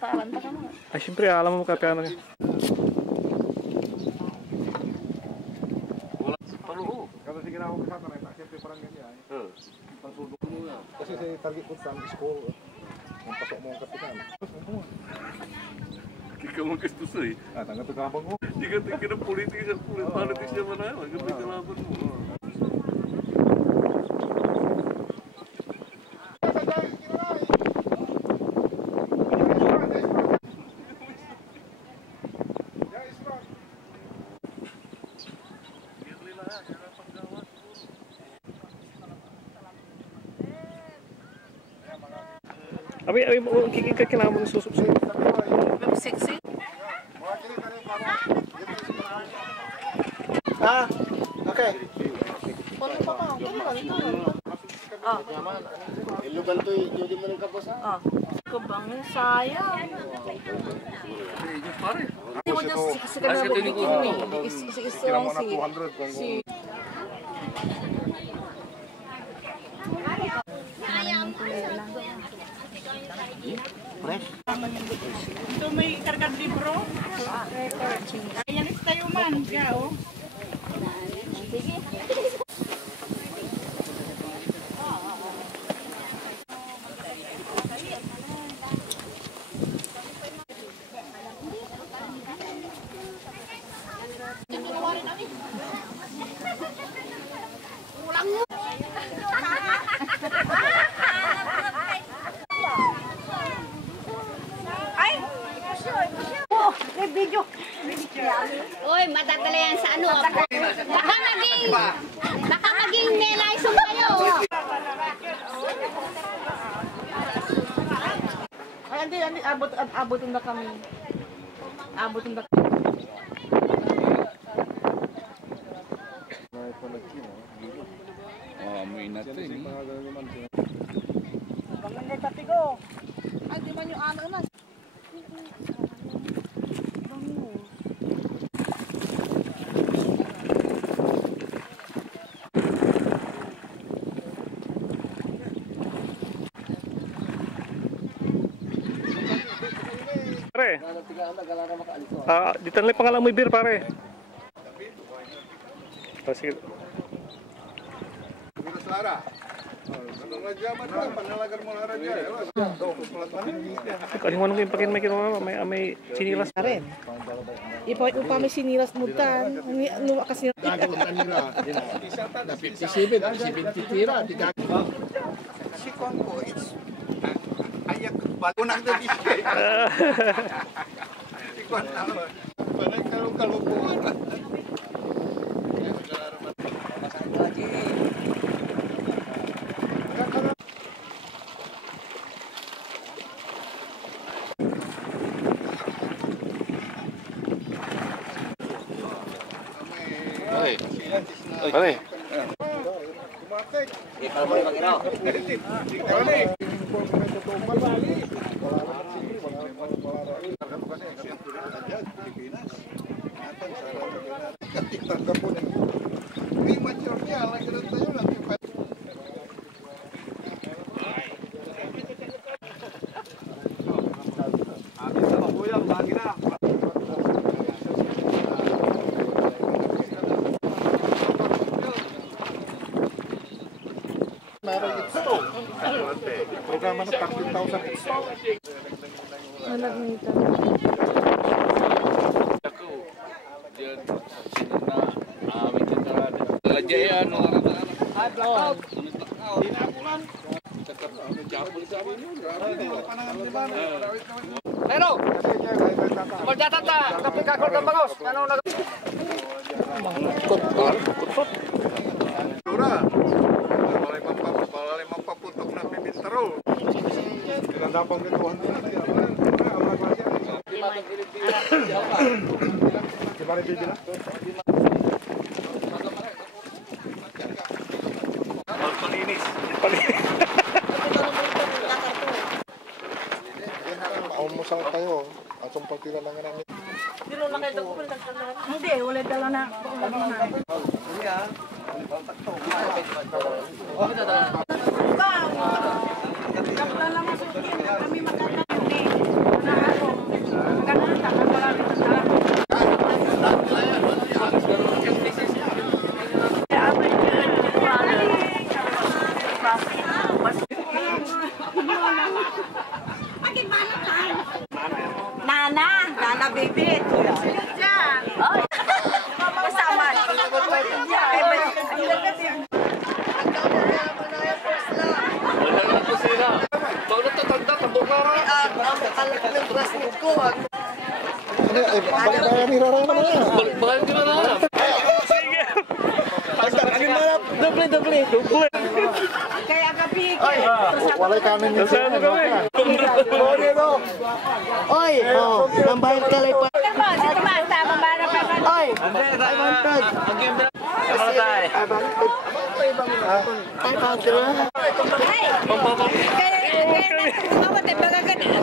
Banta ka mo. Ay, siyempre, alam mo kape ano. Kalau sige na ako kasama na, siyempre parang ganyan. Pansudok mo na. Kasi sa target ko sa school, ang pasok mo ang kapitan. Hindi ka magkastuso eh. Tanggap ka kabang mo. Hindi ka tingin ng politics niya manay. Maganda yung kalaban mo. Abi, kikik ka kailangan mong susupsun. Sexy. Okay. Ilugan to, hindi mo rin kapos ha? Kabang sayang. Pare. Hindi mo dyan kasi ka na mag-bikini. Isa-isang si... Ito may kargad libro. Ayan, tayo man. Gao. Uy, matatala yan sa ano. Baka maging nelaysong kayo. Ay, hindi, abot na kami. Abot na kami. Amoy natin. Bangin tatigo. Ay, di man yung ano na. Pare. Dito na lang pangalan mo yung beer, pare. Sige. Sara. Ano nga jaman ka, panalagan mo na radya. Ano yung pakin may kinuha, may sinilas na rin. Ipa may sinilas mo tan. Ano kasi Sibit titira. Si Kongko, it's ayak unang na display. Si Kongko, parang kalong-kalungkuhan. Pare. Ikaw mo mag-ino. Programa na 30,000 install. anak nito. Ako. Diyan sino na amin din na lajyan no anak-anak. Ay, blackout. Dinapulan. Tetap jabul sa amin yun. Pero, magdatat na, kapit kakol ng bangos. Ano nag... Kutot. Dura. Balay mampaputok na pimintaro. Pinandapang gituhan na yan. Gimana bibila? Palinis. Almusal tayo. Atong pagtira lang namin. Hindi, wala dala na. Kami makakapit. Balik tayo ni Rara naman na. Balik ka na lang. Doble. Kaya kapik. Walay kanin ni Saan kami? Oy, nambayad ka lang pa. Dito ba? Tama ba na pa? Oy, 500. Ay, 500. Kaya mawat ay pagkagan.